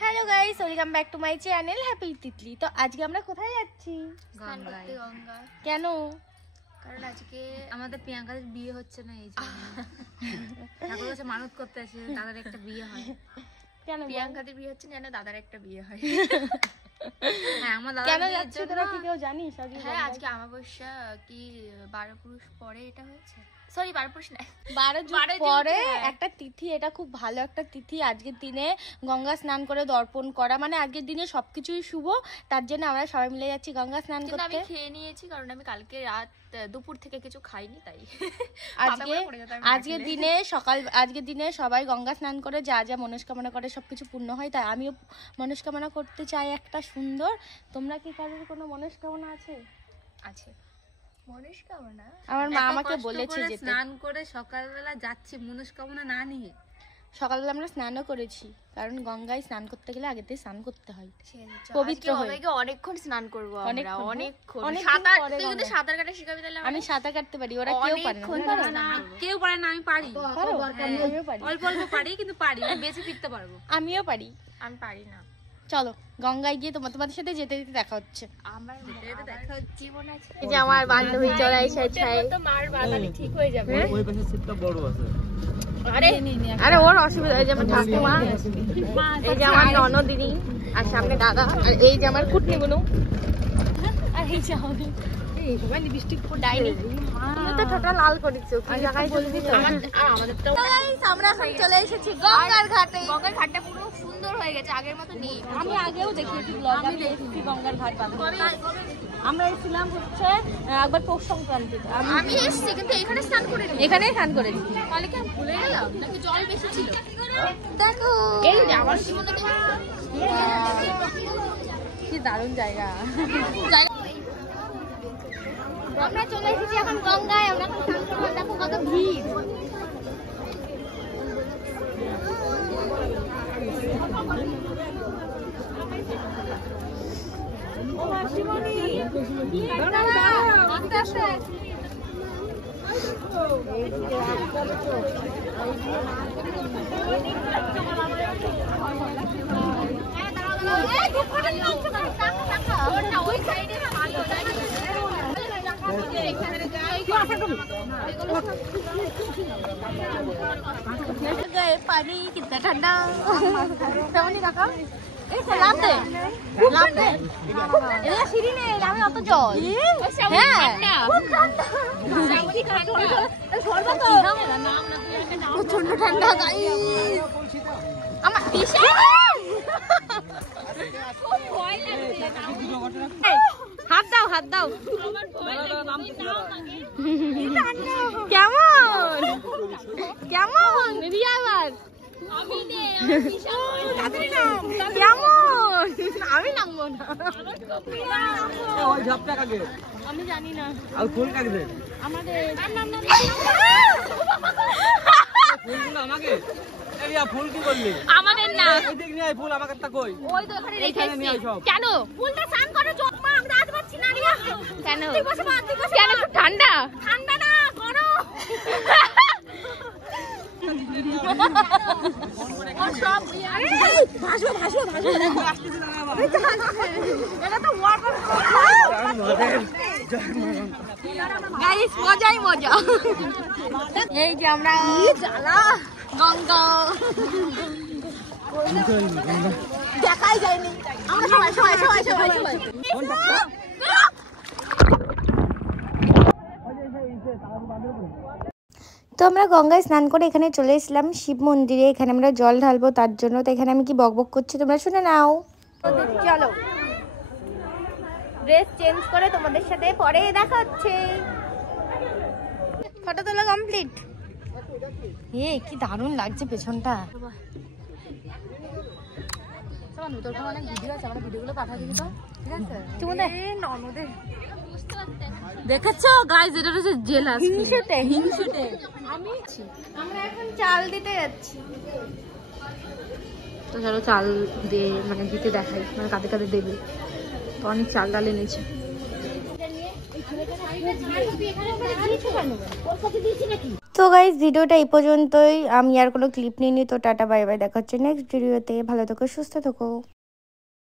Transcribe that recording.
Hello guys, welcome back to my channel happy Titli. তো আজকে আমরা কোথায় যাচ্ছি? গঙ্গা। কেন? কারণ আজকে আমাদের প্রিয়াঙ্কার বিয়ে হচ্ছে না, এই জন্য ঠাকুর কাছে মানত করতে আসে দাদার একটা বিয়ে হয়। কেন প্রিয়াঙ্কাদের বিয়ে হচ্ছে না, দাদার একটা বিয়ে হয়। হ্যাঁ, আমার দাদা কেন যাচ্ছি তোরা কি কেউ জানিস? হ্যাঁ, আজকে অমাবস্যা কি 12 পুরুষ পরে এটা হয়েছে, সরি 12 পুরুষ না 12 যুগ পরে একটা তিথি, এটা খুব ভালো একটা তিথি। আজকের দিনে গঙ্গা স্নান করে দর্পণ করা, মানে আজকের দিনে সবকিছুই শুভ। তার জন্য আমরা সবাই মিলে যাচ্ছি গঙ্গা স্নান করতে। আমি খেয়ে নিয়েছি কারণ আমি কালকে রাত দুপুর থেকে কিছু খাইনি, তাই আজকের দিনে সবাই গঙ্গা স্নান করে যা যা মনস্কামনা করে সবকিছু পূর্ণ হয়। তাই আমিও মনস্কামনা করতে চাই একটা সুন্দর। তোমরা কি কারোর কোনো মনস্কামনা আছে? মনস্কামনা আমার মা আমাকে বলেছে যে স্নান করে সকালবেলা যাচ্ছি মনস্কামনা না নিয়ে। সকালবেলা আমরা স্নানও করেছি, কারণ গঙ্গায় স্নান করতে গেলে আগেতেই স্নান করতে হয়, পবিত্র হয়ে। অনেকক্ষণ স্নান করবো আমরা, অনেকক্ষণ। সাঁতার কাটা শিখাবি তাহলে? আমি সাঁতার কাটতে পারি, ওরা কেউ পারে না। কেউ পারে না, আমি পারি। অল্প অল্প পারি, কিন্তু পারি, বেঁচে ফিরতে পারবো। আমিও পারি। আমি পারি না। চলো গঙ্গায় গিয়ে তোমাদের সাথে যেতে যেতে দেখা হচ্ছে। আমার দেখা হচ্ছে জীবন আছে। এই যে আমার বান্ধবী চলে এসেছে। তো মার বাগানে ঠিক হয়ে যাবে। ওই পাশে সিটটা বড় আছে। আরে ওর অসুবিধা। এই যে আমার ঠাকুমা, এই যে আমার ননদিনী, আর সামনে দাদা, আর এই যে আমার কুটনি বোনু, আর এই যে আমি। এই সবাই লিপস্টিক পরে ডাইনি। তুমি তো ঠোঁটা লাল করেছো, কি জায়গায় বলবি তো? আমাদের তো আমরা এখন চলে এসেছি গঙ্গার ঘাটে। গঙ্গার ঘাটটা পুরো সুন্দর হয়ে গেছে, আগের মতো নেই। আমি আগেও দেখিয়েছি ব্লগে, আমি দেখেছি গঙ্গার ঘাট বাঁধা। আমরা এসেছিলাম হচ্ছে একবার পৌষ সংক্রান্তিতে। আমি এসেছি কিন্তু এখানে স্নান করিনি। এখানেই স্নান করেছি। তাহলে কি আমি ভুলে গেলাম নাকি জল বেশি ছিল? দেখো এই যে আমার জীবনে কি দারুণ জায়গা। আমরা চলে এসেছি এখন গঙ্গায়। আমরা এখন স্নান করবো। দেখো কত ভিড়। पानी कितना ठंडा। লাভ দে, লাভ দে। এটা সিঁড়ি নেই, আমি অত জল। হ্যাঁ প্রচন্ড ঠান্ডা। আমার হাত দাও, হাত দাও। কেমন কেমন রিয়া? আবার কেমন? আমি নামবো না। আমি জানি না। আর ফুল কাটবে আমাদের আমাকে ফুল কি করলি? আমাদের না, ওইদিক নিয়ে ফুল আমার কাছে কই? ওই তো এখানে রেখেছি। নিয়ে সব কেন ফুলটা স্নান করে জমা আমরা আজ পাচ্ছি না রিয়া। কেন? কেন? খুব ঠান্ডা। ঠান্ডা না, গরম। সব ভাসো ভাসো ভাসো। এটা তো ওয়াটার গাইস, মজাই মজা। এই যে আমরা জ্বালা গঙ্গা দেখাই যায়নি। আমরা সবাই সবাই সবাই সবাই সবাই তো আমরা গঙ্গায় স্নান করে এখানে চলে এসেছিলাম শিব মন্দিরে। এখানে আমরা জল ঢালবো, তার জন্য। তো এখানে আমি কি বকবক করছি তোমরা শুনে নাও। চলো ড্রেস চেঞ্জ করে তোমাদের সাথে পরে দেখা হচ্ছে। ফটো তোলা কমপ্লিট। কি দারুণ লাগছে পেছনটা। অনেক ভিডিও আছে, আমরা ভিডিওগুলো পাঠিয়ে দিবি তো, ঠিক আছে? তোমাদের ননদের দেখেছো গাইস, এটা হচ্ছে জেলাস। হিংসুটে আমরা এখন চাল দিতে যাচ্ছি। তো চলো চাল দিয়ে মানে দিতে দেখাই, মানে কাদের কাদের দেবে। তো অনেক চাল ডাল এনেছে। এখানে দিয়েছো কেন? ওর কাছে দিয়েছি নাকি? তো গাইস ভিডিওটা এই পর্যন্তই, আমি আর কোনো ক্লিপ নিইনি। তো টাটা বাই বাই, দেখা হচ্ছে নেক্সট ভিডিওতে। ভালো থেকো, সুস্থ থেকো।